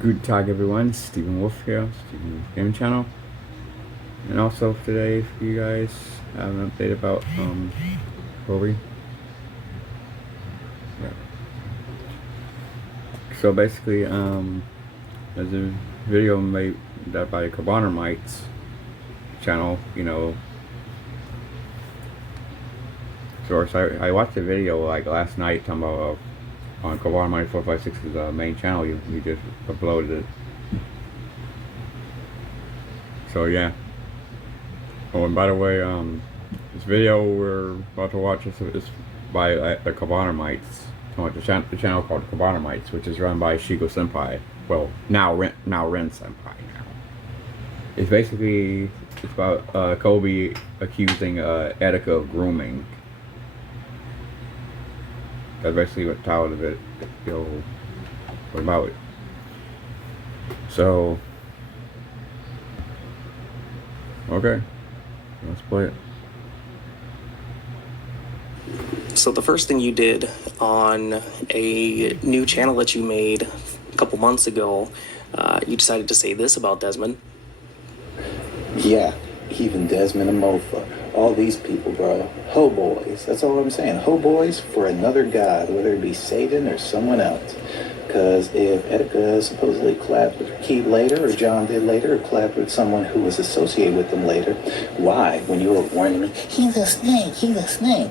Good Tag everyone, Stephen Wolf here, Stephen Game Channel. And also today for you guys, I have an update about Kobe. Yeah. So basically, there's a video made that by Cobanermani's channel, source. I watched the video like last night talking about on Cobanermani456's main channel. He just uploaded it. So yeah. Oh, and by the way, this video we're about to watch is by the Cobanermites. The channel called Cobanermites, which is run by Shigo Senpai. Well, now Ren Senpai. Now it's about Kobe accusing Etika of grooming. That's basically what the title of it about. So okay. Let's play it. So the first thing you did on a new channel that you made a couple months ago, you decided to say this about Desmond. Yeah, even Desmond and Mofa. All these people, bro. Ho boys. That's all I'm saying. Ho boys for another god, whether it be Satan or someone else. Because if Etika supposedly collabed with Keith later, or John did later, or collabed with someone who was associated with them later, why, when you were warning me, he's a snake,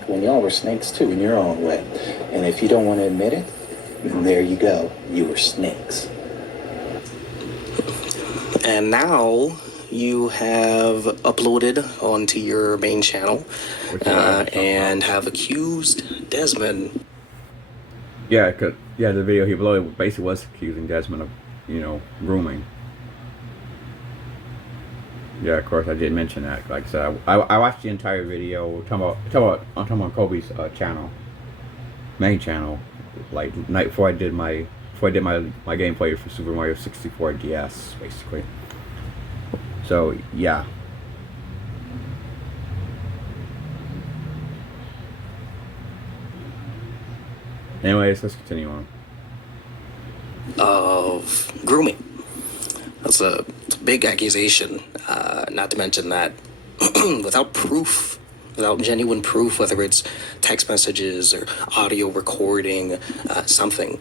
when y'all were snakes too in your own way. And if you don't want to admit it, there you go. You were snakes. And now you have uploaded onto your main channel and have accused Desmond. Yeah, the video he uploaded basically was accusing Desmond of, grooming. Yeah, of course I did mention that. Like I said, I watched the entire video. I'm talking about Kobe's channel, main channel, like night before I did my gameplay for Super Mario 64 DS, basically. So yeah. Anyways, let's continue on. Of grooming. That's a big accusation, not to mention that without proof, without genuine proof, whether it's text messages or audio recording, something,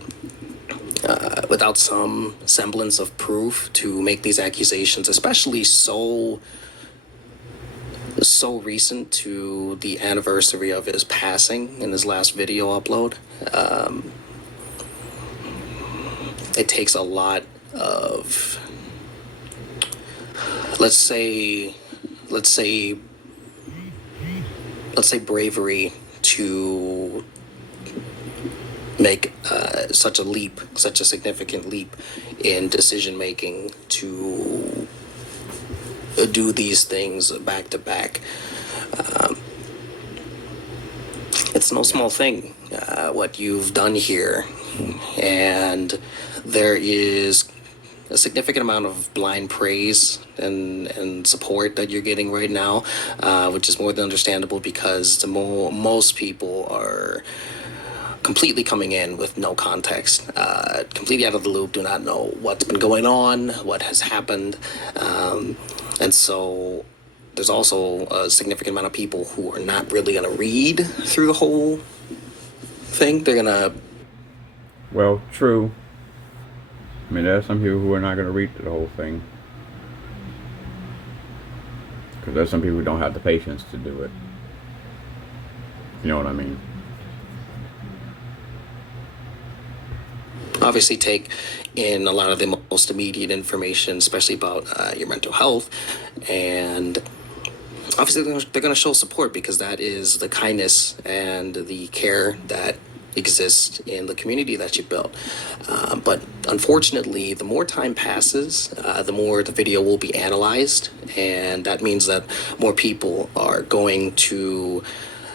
without some semblance of proof to make these accusations, especially so recent to the anniversary of his passing in his last video upload. It takes a lot of, let's say bravery to make such a significant leap in decision making to do these things back to back. It's no small thing what you've done here, and there is a significant amount of blind praise and support that you're getting right now, which is more than understandable because most people are completely coming in with no context, completely out of the loop, do not know what's been going on, what has happened, and so there's also a significant amount of people who are not really going to read through the whole thing. They're going to... Well, true. I mean, there are some people who are not going to read the whole thing. Because there's some people who don't have the patience to do it. You know what I mean? Obviously take in a lot of the most immediate information, especially about your mental health, and obviously they're going to show support because that is the kindness and the care that exists in the community that you built. But unfortunately, the more time passes, the more the video will be analyzed, and that means that more people are going to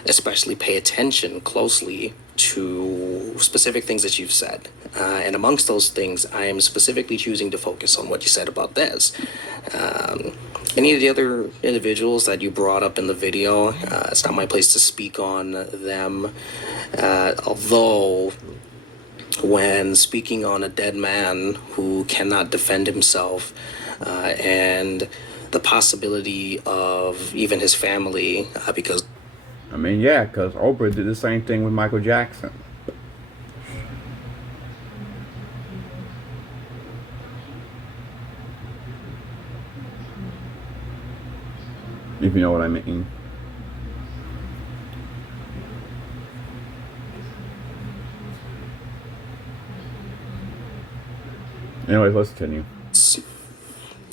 especially pay attention closely to specific things that you've said. And amongst those things, I am specifically choosing to focus on what you said about Des. Any of the other individuals that you brought up in the video, it's not my place to speak on them, although when speaking on a dead man who cannot defend himself, and the possibility of even his family, because I mean, yeah, because Oprah did the same thing with Michael Jackson. If you know what I mean. Anyways, let's continue.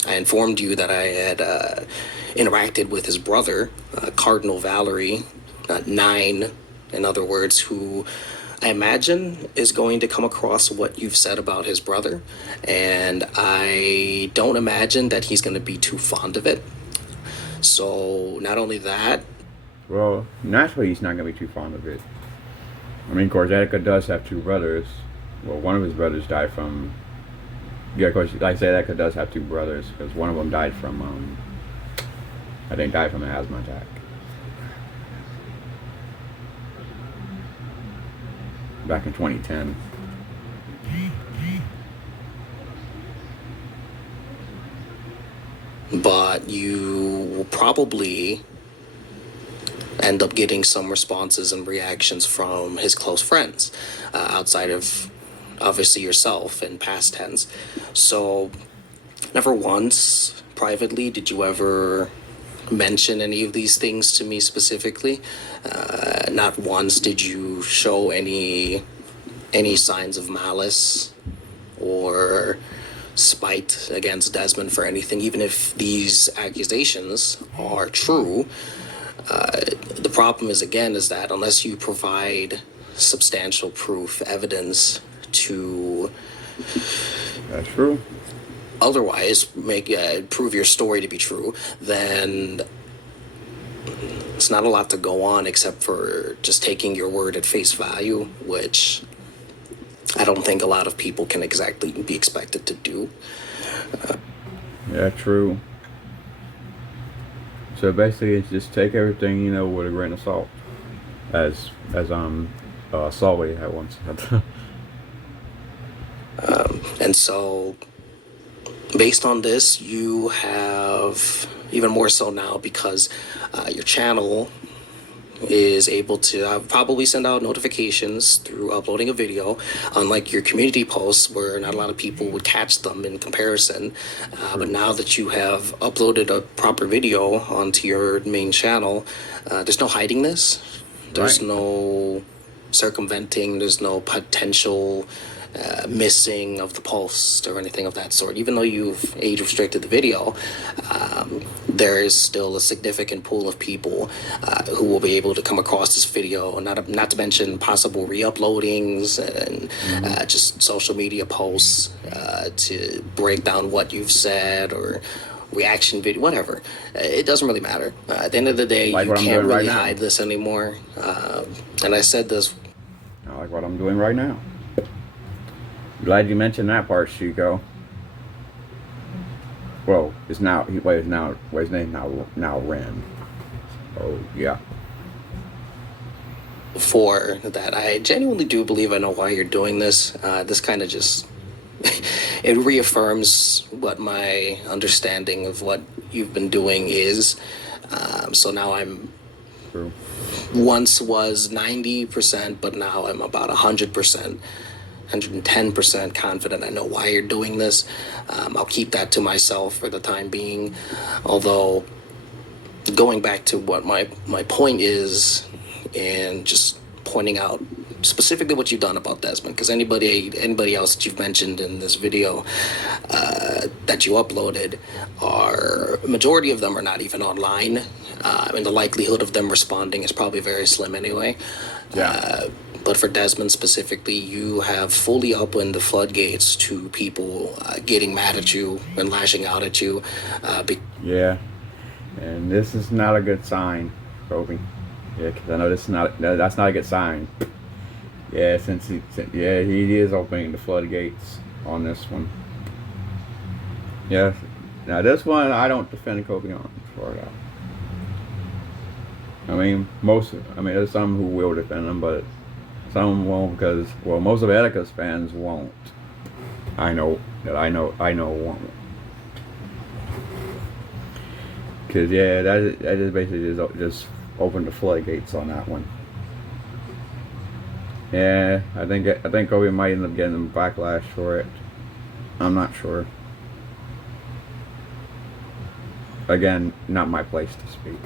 I informed you that I had interacted with his brother, Cardinal Valerie, 9, in other words, who I imagine is going to come across what you've said about his brother, and I don't imagine that he's going to be too fond of it. So, not only that. Well, naturally, he's not going to be too fond of it. I mean, of course, Etika does have 2 brothers. Well, one of his brothers died from... Yeah, of course, like I said, Etika does have 2 brothers, because one of them died from, I think, died from an asthma attack. Back in 2010. But you will probably end up getting some responses and reactions from his close friends, outside of obviously yourself in past tense. So never once privately did you ever mention any of these things to me specifically. Not once did you show any signs of malice or spite against Desmond for anything, even if these accusations are true. The problem is that unless you provide substantial proof, evidence to That's true. otherwise prove your story to be true, then it's not a lot to go on except for just taking your word at face value, which I don't think a lot of people can exactly be expected to do. Yeah, true. So basically, it's just take everything, you know, with a grain of salt, as Sully had once said. And so, based on this, you have even more so now because your channel is able to probably send out notifications through uploading a video, unlike your community posts where not a lot of people would catch them in comparison. But now that you have uploaded a proper video onto your main channel, there's no hiding this. There's Right. no circumventing. There's no potential missing of the post or anything of that sort. Even though you've age restricted the video, there is still a significant pool of people who will be able to come across this video. Not to mention possible re-uploadings and just social media posts to break down what you've said or reaction video, whatever. It doesn't really matter. At the end of the day, Like you what I'm can't doing right really now. hide this anymore. And I said this. I like what I'm doing right now. Glad you mentioned that part, Chico. Well, it's now. His name now Ren. Oh yeah. For that, I genuinely do believe I know why you're doing this. This kind of just it reaffirms what my understanding of what you've been doing is. So now I'm True. once was 90%, but now I'm about 100%. 110% confident I know why you're doing this. I'll keep that to myself for the time being. Although, going back to what my point is, and just pointing out specifically what you've done about Desmond, because anybody else that you've mentioned in this video that you uploaded, majority of them are not even online, and the likelihood of them responding is probably very slim anyway. Yeah. But for Desmond specifically, you have fully opened the floodgates to people getting mad at you and lashing out at you. Yeah. And this is not a good sign, Kobe. Yeah, because I know that's not a good sign. Yeah, he is opening the floodgates on this one. Yeah. Now this one I don't defend Kobe on for that. I mean, there's some who will defend him, but Some won't because, well, most of Etika's fans won't. I know won't. Cause yeah, that is basically just opened the floodgates on that one. Yeah, I think Kobe might end up getting a backlash for it. I'm not sure. Again, not my place to speak.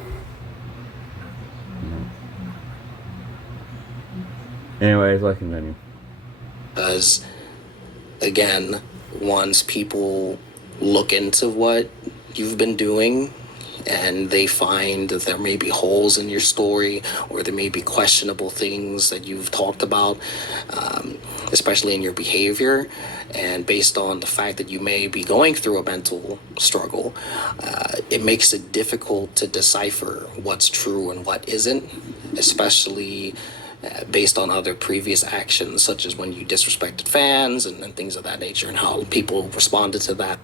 Anyways, let's continue. Because, again, once people look into what you've been doing and they find that there may be holes in your story or there may be questionable things that you've talked about, especially in your behavior, and based on the fact that you may be going through a mental struggle, it makes it difficult to decipher what's true and what isn't, especially based on other previous actions, such as when you disrespected fans and things of that nature, and how people responded to that.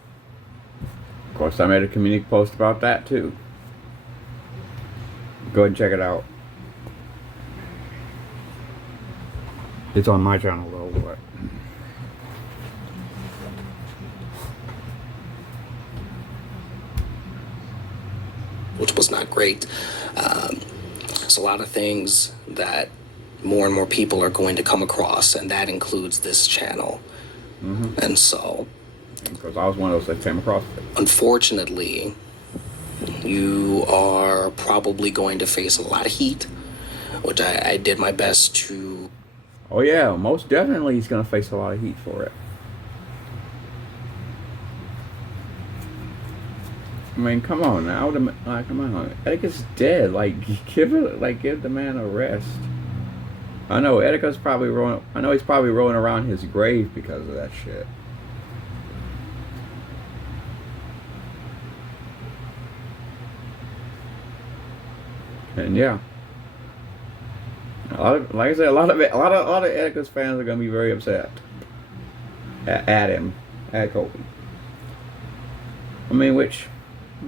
Of course, I made a community post about that too. Go ahead and check it out. It's on my channel though, but which was not great. It's a lot of things that more and more people are going to come across, and that includes this channel. And so, because I was one of those that came across it. Unfortunately, you are probably going to face a lot of heat, which I did my best to. Oh yeah, most definitely he's gonna face a lot of heat for it. I mean, come on now, come on, Etika's dead. Like, give the man a rest. I know Etika's probably rolling. I know he's probably rolling around his grave because of that shit. And yeah, like I said, a lot of Etika's fans are gonna be very upset at him, at Kobe. I mean, which,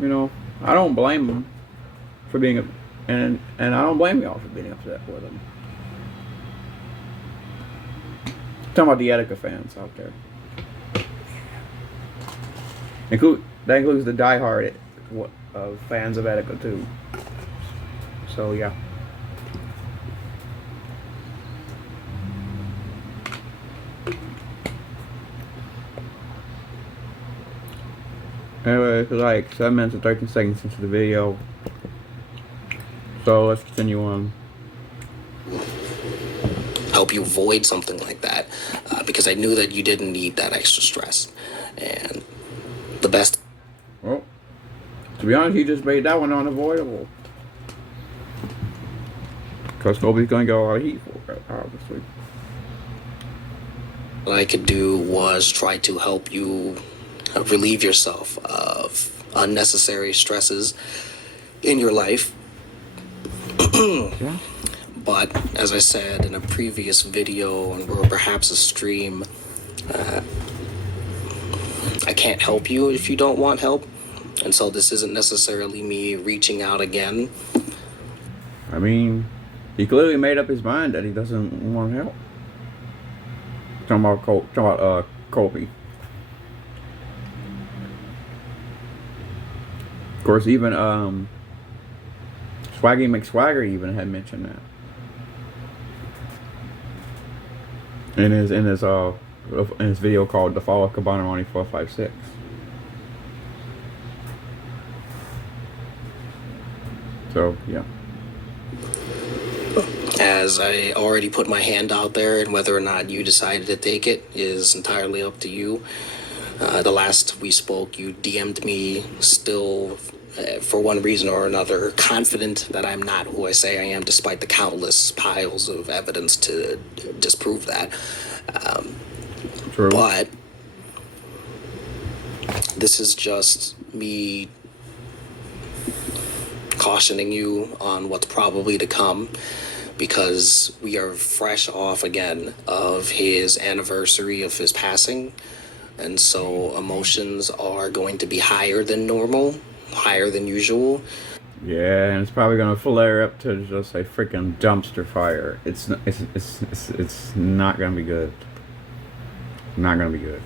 you know, I don't blame him for being and I don't blame y'all for being upset with him. Talking about the Etika fans out there. That includes the diehard fans of Etika too. So yeah. Anyway, it's like 7 minutes and 13 seconds into the video. So let's continue on. Help you avoid something like that, because I knew that you didn't need that extra stress. And the best. Well, to be honest, you just made that one unavoidable. Because Kobe's going to get a lot of heat for it, obviously. What I could do was try to help you relieve yourself of unnecessary stresses in your life. Yeah. But as I said in a previous video or perhaps a stream, I can't help you if you don't want help. And so this isn't necessarily me reaching out again. I mean, he clearly made up his mind that he doesn't want help. Talking about Kobe. Of course, even Swaggy McSwagger even had mentioned that in his video called "The Fall of Cobanermani456." So yeah. As I already put my hand out there, and whether or not you decided to take it is entirely up to you. The last we spoke, you DM'd me still, for one reason or another, confident that I'm not who I say I am, despite the countless piles of evidence to disprove that. True. But this is just me cautioning you on what's probably to come, because we are fresh off again of his anniversary of his passing. And so emotions are going to be higher than normal, higher than usual. Yeah, and it's probably gonna flare up to just a freaking dumpster fire. It's not gonna be good. Not gonna be good.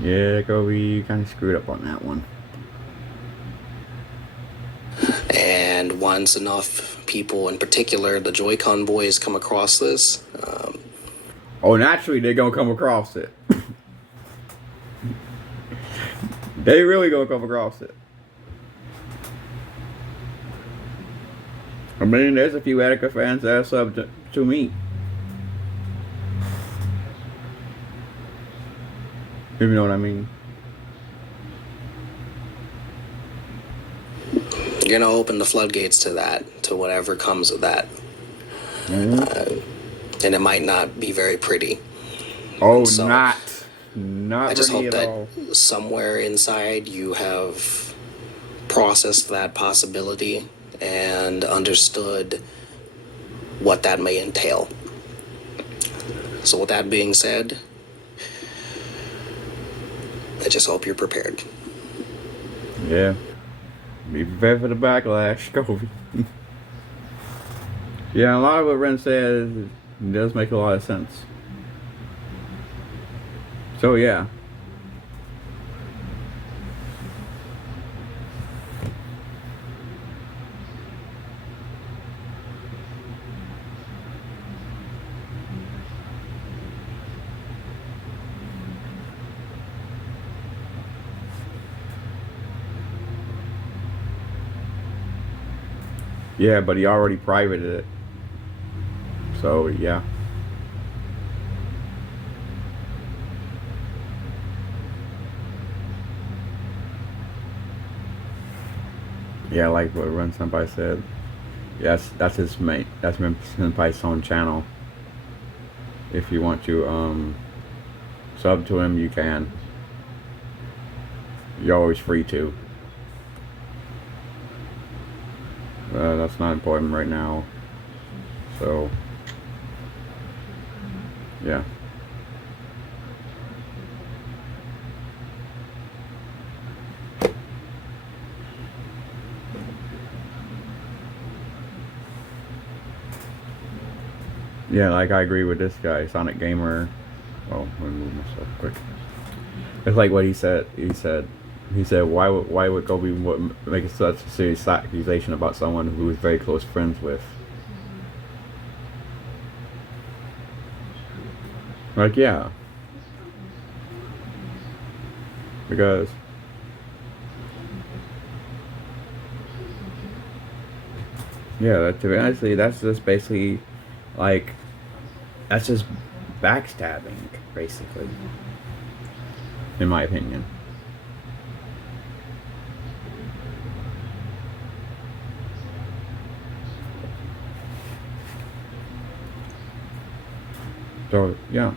Yeah, Kobe, you kind of screwed up on that one. And once enough people, in particular the Joy-Con boys, come across this, Oh, naturally they're gonna come across it. They really gonna come across it. I mean, there's a few Etika fans that are sub to me. If you know what I mean. you're gonna open the floodgates to that, to whatever comes of that, and it might not be very pretty. Oh, So not I just pretty hope at that all. somewhere inside you have processed that possibility and understood what that may entail. So, with that being said, I just hope you're prepared. Yeah, be prepared for the backlash, Kobe. Yeah, a lot of what Ren says does make a lot of sense. So yeah. Yeah, but he already privated it. So yeah. Yeah, like what Run Senpai said. Yes, that's his mate. That's Run Senpai's own channel. If you want to sub to him, you can. You're always free to. That's not important right now. So yeah. Yeah, like I agree with this guy, Sonic Gamer. Oh, let me move myself quick. It's like what he said. He said, why would Kobe make such a serious accusation about someone who he's very close friends with? Like, yeah, because yeah, to be honestly, that's just basically like that's just backstabbing, basically, in my opinion. So yeah.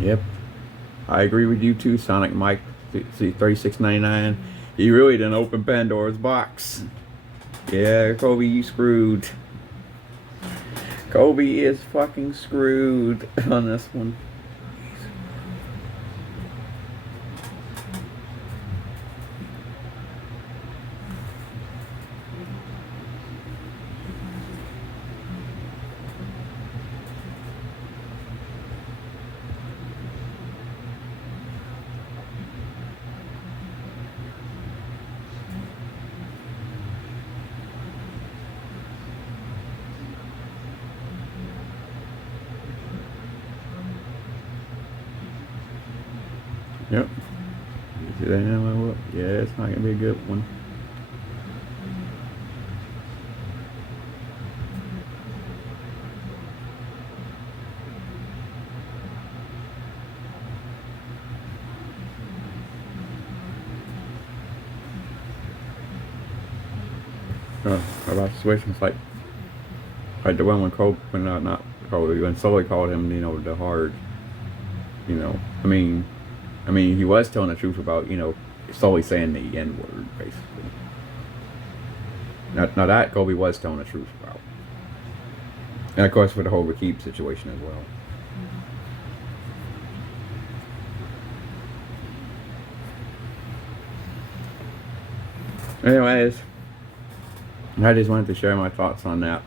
Yep. I agree with you too, Sonic Mike 3699. You really didn't open Pandora's box. Yeah, Kobe, you screwed. Kobe is fucking screwed on this one. Yep. See that now? Yeah, it's not gonna be a good one. about situations like the one when not Kobe, when Sully called him, you know, the hard, you know, I mean, he was telling the truth about, you know, Sully saying the N word, basically. Now that Kobe was telling the truth about, and of course for the whole Rakib situation as well. Anyways, I just wanted to share my thoughts on that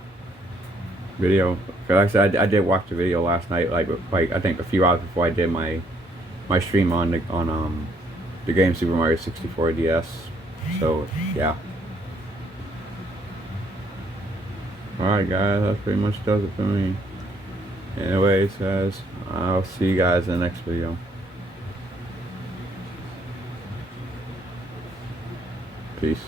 video. Cause like I said, I did watch the video last night, like I think a few hours before I did my stream on the game Super Mario 64 DS. So yeah. Alright guys, that pretty much does it for me. Anyways guys, I'll see you guys in the next video. Peace.